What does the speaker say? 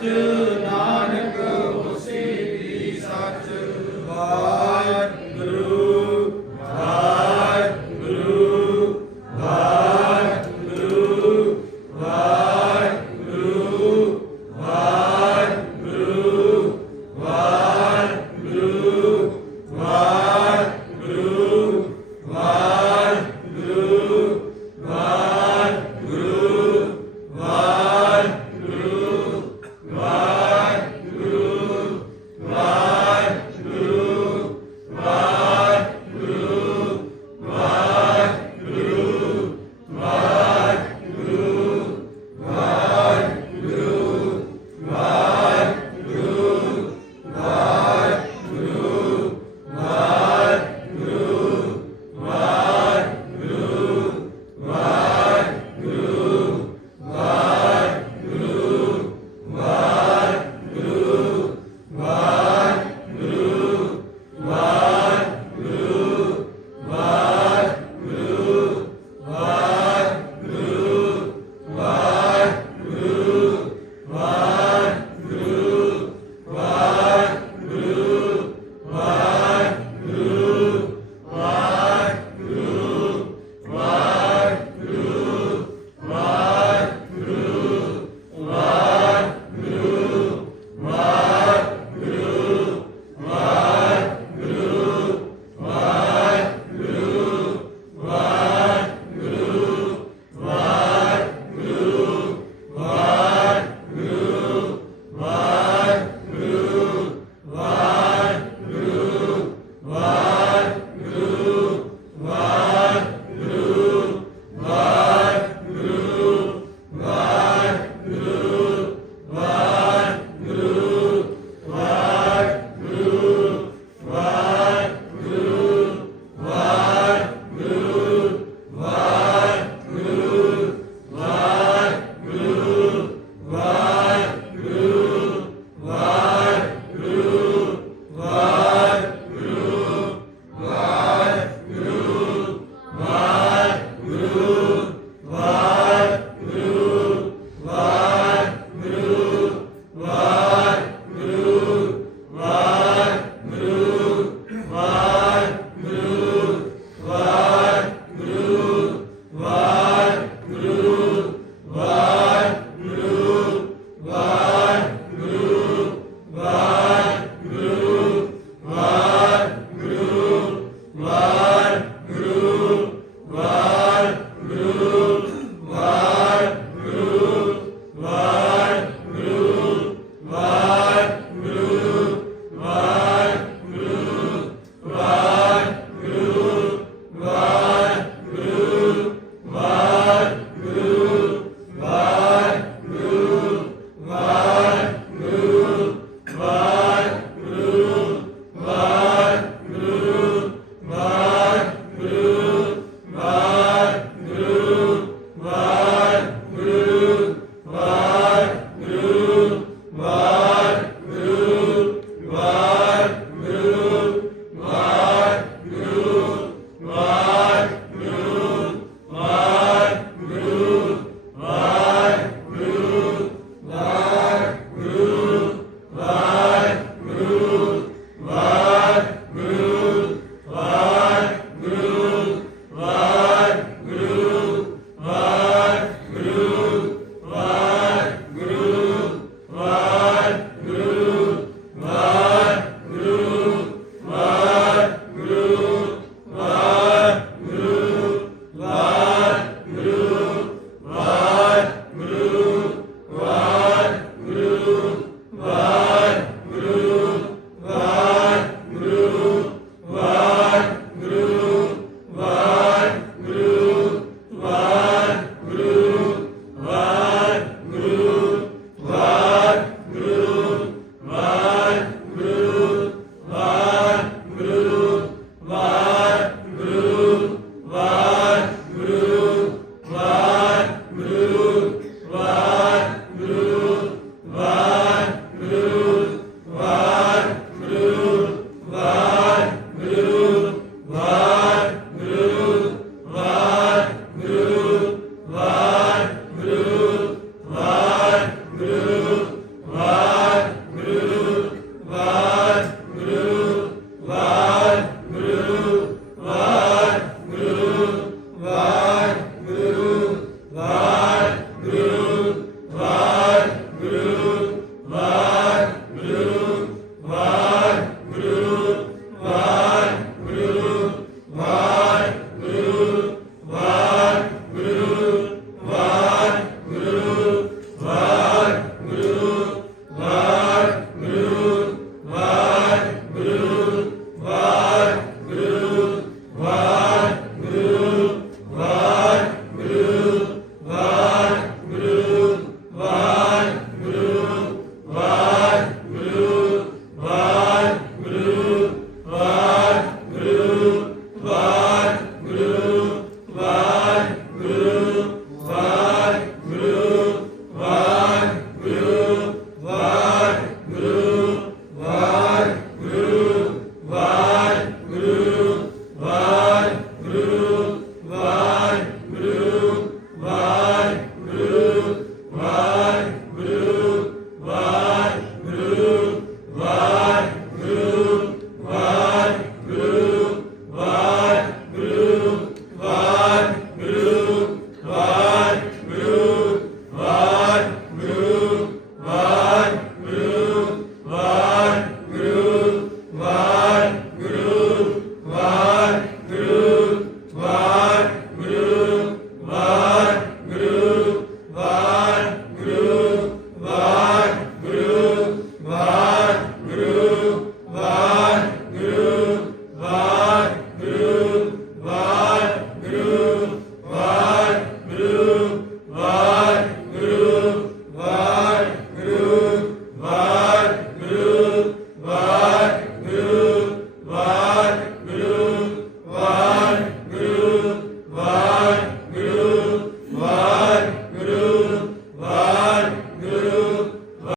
do.